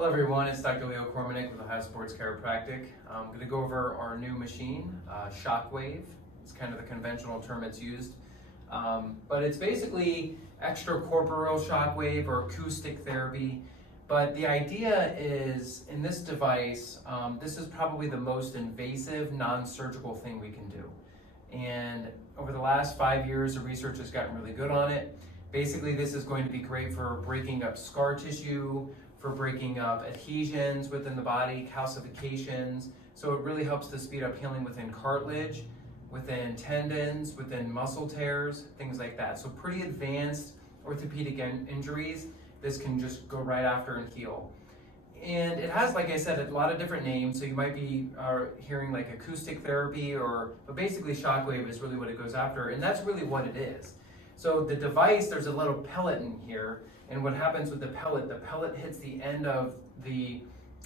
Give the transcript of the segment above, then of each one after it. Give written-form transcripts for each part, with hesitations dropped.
Hello everyone, it's Dr. Leo Cormanick with Ohio Sports Chiropractic. I'm going to go over our new machine, Shockwave. It's kind of the conventional term it's used. But it's basically extracorporeal shockwave or acoustic therapy. But the idea is, in this device, this is probably the most invasive, non-surgical thing we can do. And over the last 5 years, the research has gotten really good on it. Basically, this is going to be great for breaking up scar tissue, for breaking up adhesions within the body, calcifications. So it really helps to speed up healing within cartilage, within tendons, within muscle tears, things like that. So pretty advanced orthopedic injuries, this can just go right after and heal. And it has, like I said, a lot of different names. So you might be hearing like acoustic therapy, but basically shockwave is really what it goes after. And that's really what it is. So the device, there's a little pellet in here. And what happens with the pellet hits the end of the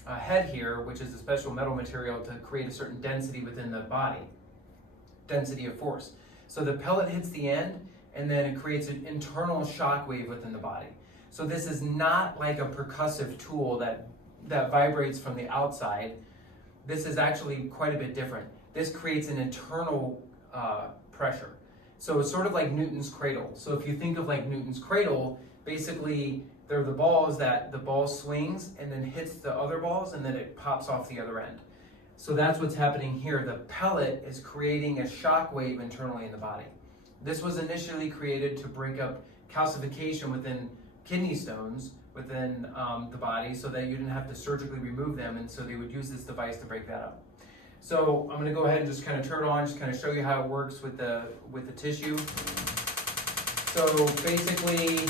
head here, which is a special metal material to create a certain density within the body, density of force. So the pellet hits the end, and then it creates an internal shock wave within the body. So this is not like a percussive tool that vibrates from the outside. This is actually quite a bit different. This creates an internal pressure. So it's sort of like Newton's cradle. So if you think of like Newton's cradle, basically they're the balls that the ball swings and then hits the other balls and then it pops off the other end. So that's what's happening here. The pellet is creating a shock wave internally in the body. This was initially created to break up calcification within kidney stones within the body so that you didn't have to surgically remove them, and so they would use this device to break that up. So I'm going to go ahead and just kind of turn it on, just kind of show you how it works with the tissue. So basically,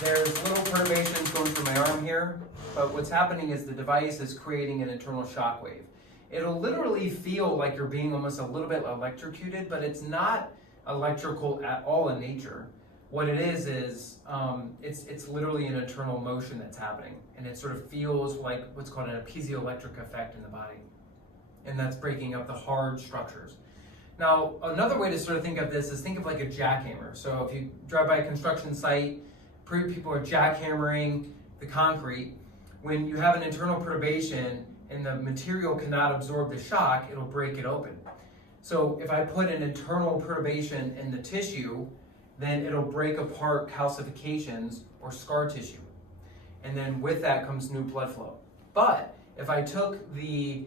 there's little perturbations going through my arm here, but what's happening is the device is creating an internal shock wave. It'll literally feel like you're being almost a little bit electrocuted, but it's not electrical at all in nature. What it is it's literally an internal motion that's happening, and it sort of feels like what's called an piezoelectric effect in the body. And that's breaking up the hard structures. Now, another way to sort of think of this is think of like a jackhammer. So if you drive by a construction site, people are jackhammering the concrete. When you have an internal perturbation and the material cannot absorb the shock, it'll break it open. So if I put an internal perturbation in the tissue, then it'll break apart calcifications or scar tissue. And then with that comes new blood flow. But if I took the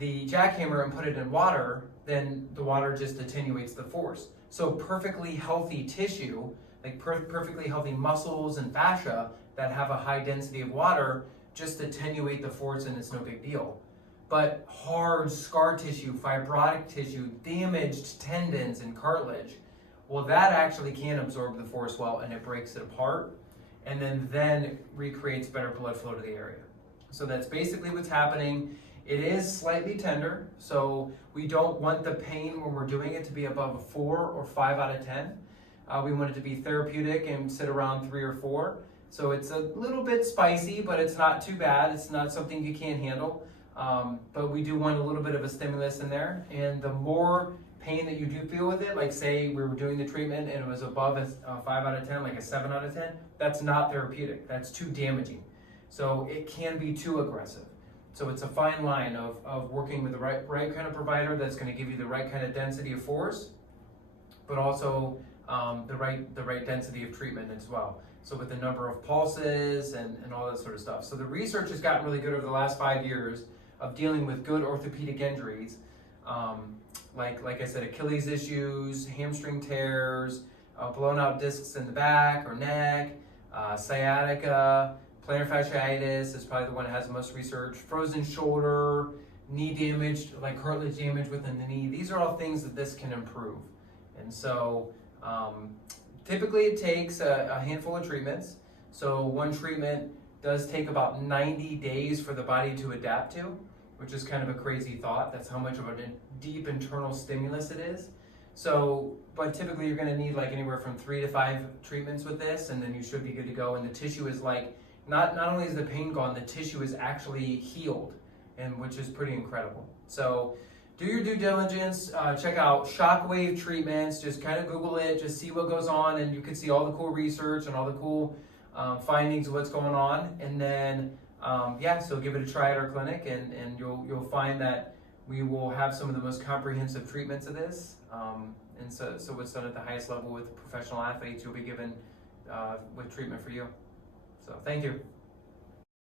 jackhammer and put it in water, then the water just attenuates the force. So perfectly healthy tissue, like perfectly healthy muscles and fascia that have a high density of water, just attenuate the force and it's no big deal. But hard scar tissue, fibrotic tissue, damaged tendons and cartilage, well, that actually can absorb the force well and it breaks it apart and then recreates better blood flow to the area. So that's basically what's happening. It is slightly tender, so we don't want the pain when we're doing it to be above a 4 or 5 out of 10. We want it to be therapeutic and sit around 3 or 4. So it's a little bit spicy, but it's not too bad. It's not something you can't handle. But we do want a little bit of a stimulus in there. And the more pain that you do feel with it, like say we were doing the treatment and it was above a 5 out of 10, like a 7 out of 10, that's not therapeutic. That's too damaging. So it can be too aggressive. So it's a fine line of working with the right kind of provider that's going to give you the right kind of density of force, but also the right density of treatment as well. So with the number of pulses and all that sort of stuff. So the research has gotten really good over the last 5 years of dealing with good orthopedic injuries, like I said, Achilles issues, hamstring tears, blown out discs in the back or neck, sciatica, plantar fasciitis is probably the one that has the most research, frozen shoulder, knee damage, like cartilage damage within the knee. These are all things that this can improve. And so typically it takes a handful of treatments. So one treatment does take about 90 days for the body to adapt to, which is kind of a crazy thought. That's how much of a deep internal stimulus it is. So, but typically you're gonna need like anywhere from 3 to 5 treatments with this, and then you should be good to go. And the tissue is like, not only is the pain gone, the tissue is actually healed, and which is pretty incredible. So do your due diligence, check out Shockwave treatments, just kind of Google it, just see what goes on, and you can see all the cool research and all the cool findings of what's going on. And then yeah, so give it a try at our clinic, and you'll find that we will have some of the most comprehensive treatments of this. And so what's done at the highest level with professional athletes, you'll be given with treatment for you. So thank you.